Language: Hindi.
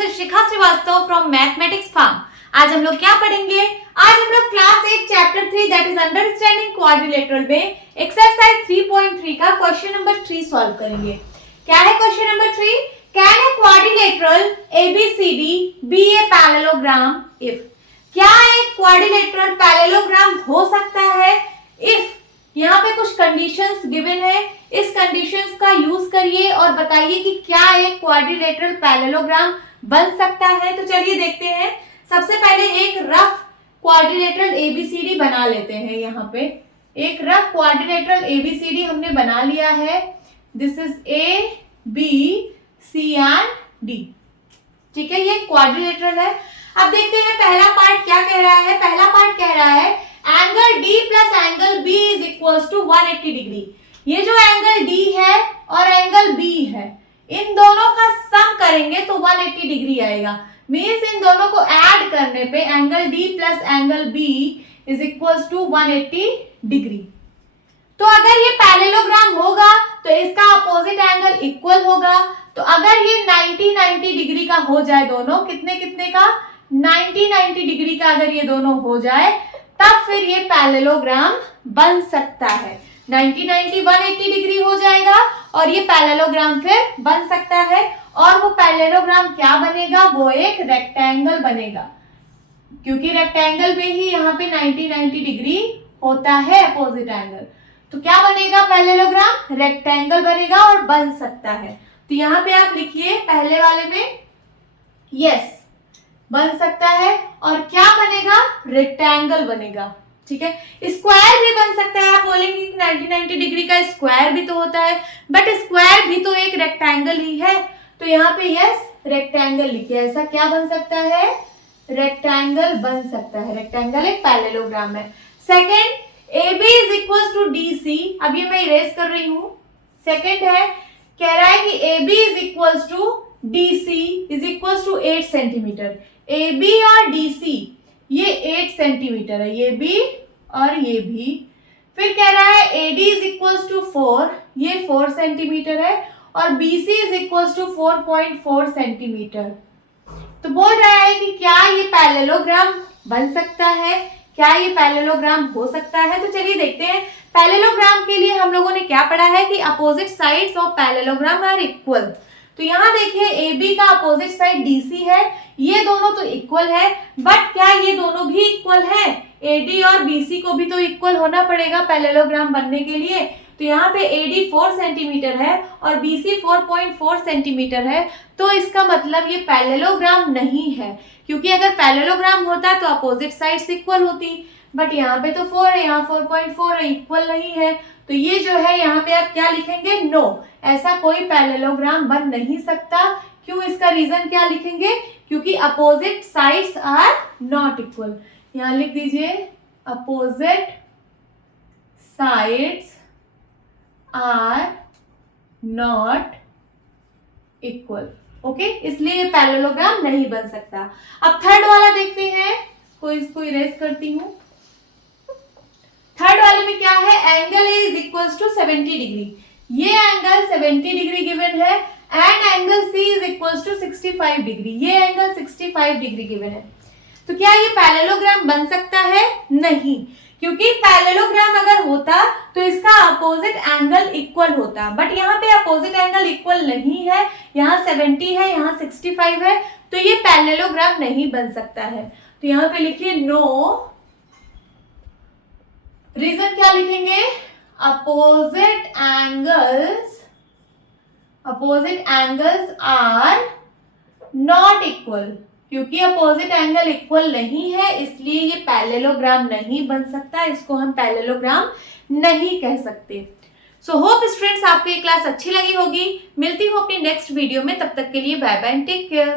This is Shikha Srivastava from mathematics farm. आज हम लोग क्या पढ़ेंगे? आज हम लोग class 8 chapter 3 that is understanding quadrilateral में एक्सरसाइज 3.3 का क्वेश्चन नंबर 3 सॉल्व करेंगे। क्या है question number 3? Can a quadrilateral ABCD be a parallelogram if? क्या एक क्वाड्रिलेटरल पैरेललोग्राम हो सकता है इफ यहाँ पे कुछ कंडीशंस गिवन है। इस कंडीशंस का यूज करिए और बताइए कि क्या एक क्वाड्रिलेटरल पैरेललोग्राम बन सकता है। तो चलिए देखते हैं। सबसे पहले एक रफ क्वाड्रिलेटरल एबीसीडी बना लेते हैं। यहाँ पे एक रफ क्वाड्रिलेटरल एबीसीडी हमने बना लिया है। This is a b c and d. ठीक है, ये क्वाड्रिलेटरल है। अब देखते हैं पहला पार्ट क्या कह रहा है। पहला पार्ट कह रहा है angle D plus angle B is equal to 180 degree. ये जो एंगल D है और एंगल B है, इन दोनों का सम करेंगे तो 180 डिग्री आएगा। मीन्स इन दोनों को ऐड करने पे angle D plus angle B is equal to 180 degree. तो अगर ये पैरेललोग्राम होगा तो इसका अपोजिट एंगल इक्वल होगा। तो अगर ये 90 डिग्री का हो जाए, दोनों कितने कितने का 90 डिग्री का अगर ये दोनों हो जाए, तब फिर ये पैरेललोग्राम बन सकता है। 90 180 डिग्री हो जाएगा और ये पैरेललोग्राम फिर बन सकता है। और वो पैरेललोग्राम क्या बनेगा? वो एक रेक्टेंगल बनेगा, क्योंकि रेक्टेंगल में ही यहाँ पे 90 डिग्री होता है अपोजिट एंगल। तो क्या बनेगा? पैरेललोग्राम रेक्टेंगल बनेगा और बन सकता है। तो यहाँ पे आप लिखिए पहले वाले में यस बन सकता है। और क्या बनेगा? रेक्टेंगल बनेगा। ठीक है, स्क्वायर भी बन सकता है। आप बोलेंगे 90 डिग्री का स्क्वायर भी तो होता है, बट स्क्वायर भी तो एक रेक्टेंगल ही है। तो यहाँ पे यस रेक्टेंगल लिखिए। ऐसा क्या बन सकता है? रेक्टेंगल बन सकता है। रेक्टेंगल एक पैरेललोग्राम है। Second, AB is equal to DC। अब ये मैं इरेज कर रही हूं। सेकेंड है, कह रहा है कि AB is equal to DC is equal to 8 centimetre. AB और DC ये 8 सेंटीमीटर है, ये भी और ये भी। फिर कह रहा है AD इज इक्वल टू 4, ये 4 सेंटीमीटर है, और BC is equal to 4.4 centimetre. तो बोल रहा है कि क्या ये पैरेललोग्राम बन सकता है, क्या ये पैरेललोग्राम हो सकता है। तो चलिए देखते हैं। पैरेललोग्राम के लिए हम लोगों ने क्या पढ़ा है कि opposite sides of parallelogram are equal. तो यहाँ देखिए AB का अपोजिट साइड DC है, ये दोनों तो इक्वल है, बट क्या ये दोनों भी इक्वल है? AD और BC को भी तो इक्वल होना पड़ेगा पैरेललोग्राम बनने के लिए। तो यहाँ पे AD 4 सेंटीमीटर है और BC 4.4 सेंटीमीटर है। तो इसका मतलब ये पैरेललोग्राम नहीं है, क्योंकि अगर पैरेललोग्राम होता तो अपोजिट साइड्स इक्वल होती, बट यहाँ पे तो 4 है, यहाँ 4.4 है, इक्वल नहीं है। तो ये जो है यहाँ पे आप क्या लिखेंगे? नो, ऐसा कोई पैरेललोग्राम बन नहीं सकता। क्यों? इसका रीजन क्या लिखेंगे? क्योंकि opposite sides are not equal. यहाँ लिख दीजिए opposite sides are not equal. Okay, इसलिए ये पैरेललोग्राम नहीं बन सकता। अब थर्ड वाला देखते हैं। इसको इरेज करती हूं। थर्ड वाले में क्या है? Angle a is equal to 70 degree. ये एंगल 70 डिग्री गिवन है and angle c is equal to 65 degree. ये एंगल 65 डिग्री गिवन है। तो क्या ये पैरेललोग्राम बन सकता है? नहीं, क्योंकि पैरेललोग्राम अगर होता तो इसका अपोजिट एंगल इक्वल होता, बट यहाँ पे अपोजिट एंगल इक्वल नहीं है। यहाँ 70 है, यहाँ 65 है, तो ये पैरेललोग्राम नहीं बन सकता है। तो यहाँ पे लिखिए नो। रीजन क्या लिखेंगे? Opposite angles are not equal. क्योंकि अपोजिट एंगल इक्वल नहीं है, इसलिए ये पैरेललोग्राम नहीं बन सकता। इसको हम पैरेललोग्राम नहीं कह सकते। सो होप स्टूडेंट्स आपको ये क्लास अच्छी लगी होगी। मिलती हूँ अपनी नेक्स्ट वीडियो में। तब तक के लिए bye bye and take care.